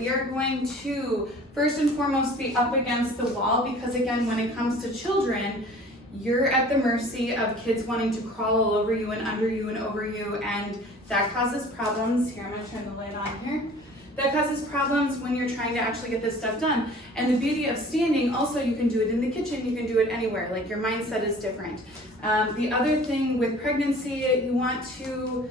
we are going to first and foremost be up against the wall because again, when it comes to children, you're at the mercy of kids wanting to crawl all over you and under you and over you, and that causes problems. Here, I'm gonna turn the light on here. That causes problems when you're trying to actually get this stuff done. And the beauty of standing, also you can do it in the kitchen, you can do it anywhere, like your mindset is different. The other thing with pregnancy, you want to,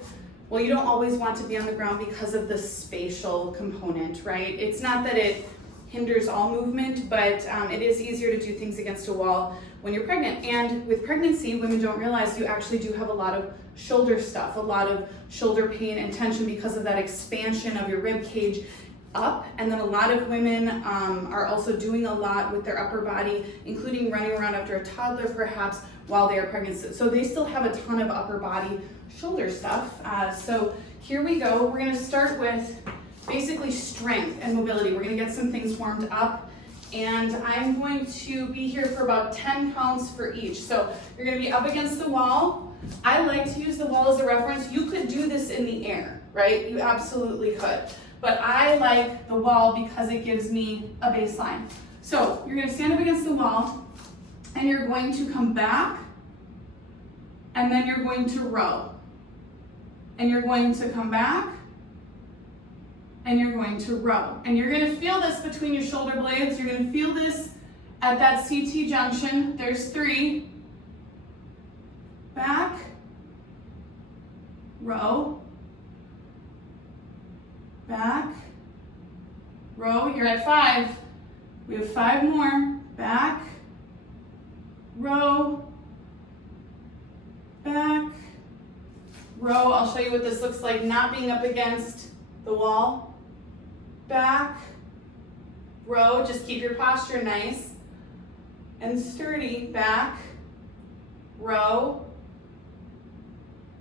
well, you don't always want to be on the ground because of the spatial component, right? It's not that it hinders all movement, but it is easier to do things against a wall when you're pregnant. And with pregnancy, women don't realize you actually do have a lot of shoulder stuff, a lot of shoulder pain and tension because of that expansion of your rib cage up. And then a lot of women are also doing a lot with their upper body, including running around after a toddler perhaps while they are pregnant. So they still have a ton of upper body shoulder stuff. So here we go. We're gonna start with basically strength and mobility. We're gonna get some things warmed up, and I'm going to be here for about 10 counts for each. So you're gonna be up against the wall. I like to use the wall as a reference. You could do this in the air, right? You absolutely could. But I like the wall because it gives me a baseline. So you're gonna stand up against the wall, and you're going to come back, and then you're going to row. And you're going to come back, and you're going to row. And you're gonna feel this between your shoulder blades. You're gonna feel this at that CT junction. There's 3. Back, row, back, row. You're at 5. We have 5 more. Back, row, back, row. I'll show you what this looks like not being up against the wall. Back, row. Just keep your posture nice and sturdy. Back, row,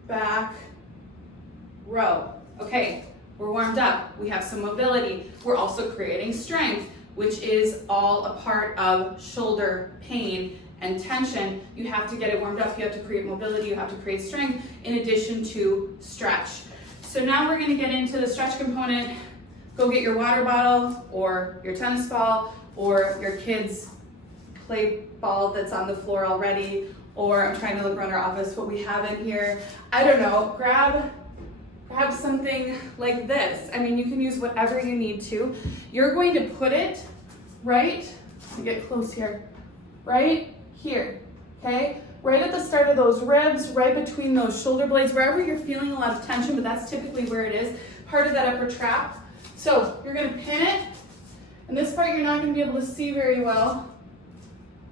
back, row. Okay, we're warmed up. We have some mobility. We're also creating strength, which is all a part of shoulder pain and tension. You have to get it warmed up. You have to create mobility. You have to create strength in addition to stretch. So now we're going to get into the stretch component. Go get your water bottle or your tennis ball or your kid's play ball that's on the floor already, or I'm trying to look around our office what we have in here. I don't know, grab something like this. I mean, you can use whatever you need to. You're going to put it right, let me get close here, right here, okay? Right at the start of those ribs, right between those shoulder blades, wherever you're feeling a lot of tension, but that's typically where it is, part of that upper trap. So you're gonna pin it, and this part you're not gonna be able to see very well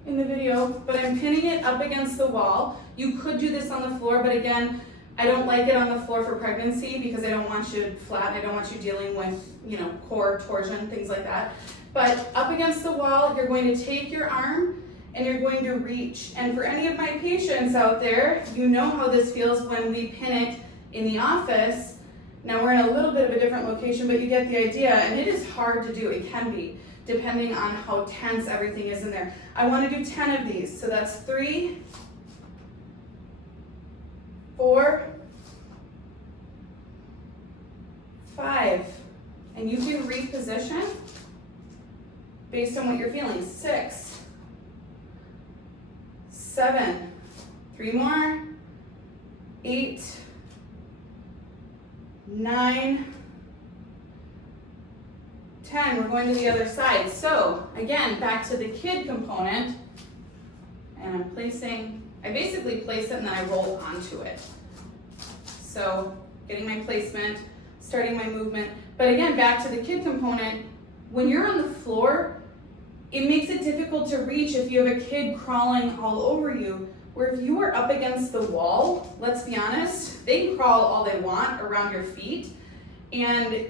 in the video, but I'm pinning it up against the wall. You could do this on the floor, but again, I don't like it on the floor for pregnancy because I don't want you flat. I don't want you dealing with, core torsion, things like that. But up against the wall, you're going to take your arm and you're going to reach. And for any of my patients out there, you know how this feels when we pin it in the office. Now we're in a little bit of a different location, but you get the idea, and it is hard to do. It can be, depending on how tense everything is in there. I want to do 10 of these. So that's 3, 4, 5. And you can reposition based on what you're feeling. 6, 7, 3 more, 8, 9, 10. We're going to the other side. So again, back to the kid component, and I basically place it and then I roll onto it. So getting my placement, starting my movement. But again, back to the kid component, when you're on the floor, it makes it difficult to reach if you have a kid crawling all over you. Where if you are up against the wall, let's be honest, they can crawl all they want around your feet, and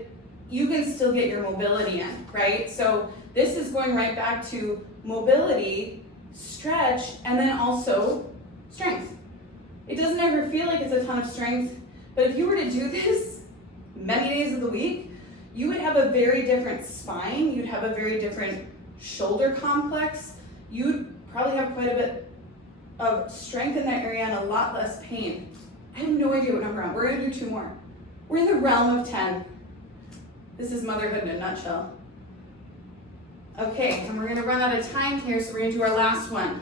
you can still get your mobility in, right? So this is going right back to mobility, stretch, and then also strength. It doesn't ever feel like it's a ton of strength, but if you were to do this many days of the week, you would have a very different spine, you'd have a very different shoulder complex, you'd probably have quite a bit of strength in that area and a lot less pain. I have no idea what number I'm on. We're gonna do 2 more. We're in the realm of 10. This is motherhood in a nutshell. Okay, and we're gonna run out of time here, so we're gonna do our last one.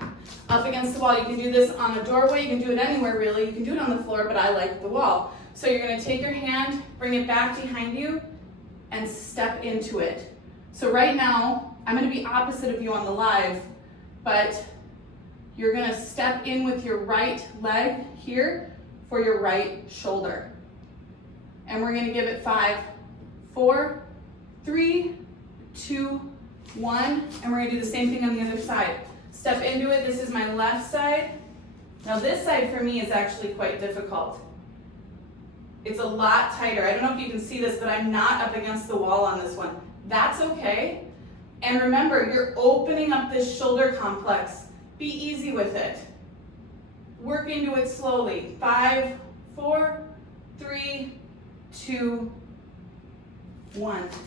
Up against the wall. You can do this on a doorway, you can do it anywhere really. You can do it on the floor, but I like the wall. So you're gonna take your hand, bring it back behind you, and step into it. So right now, I'm gonna be opposite of you on the live, but you're gonna step in with your right leg here for your right shoulder. And we're gonna give it 5, 4, 3, 2, 1, and we're gonna do the same thing on the other side. Step into it, this is my left side. Now this side for me is actually quite difficult. It's a lot tighter. I don't know if you can see this, but I'm not up against the wall on this one. That's okay. And remember, you're opening up this shoulder complex. Be easy with it. Work into it slowly. 5, 4, 3, 2, 1.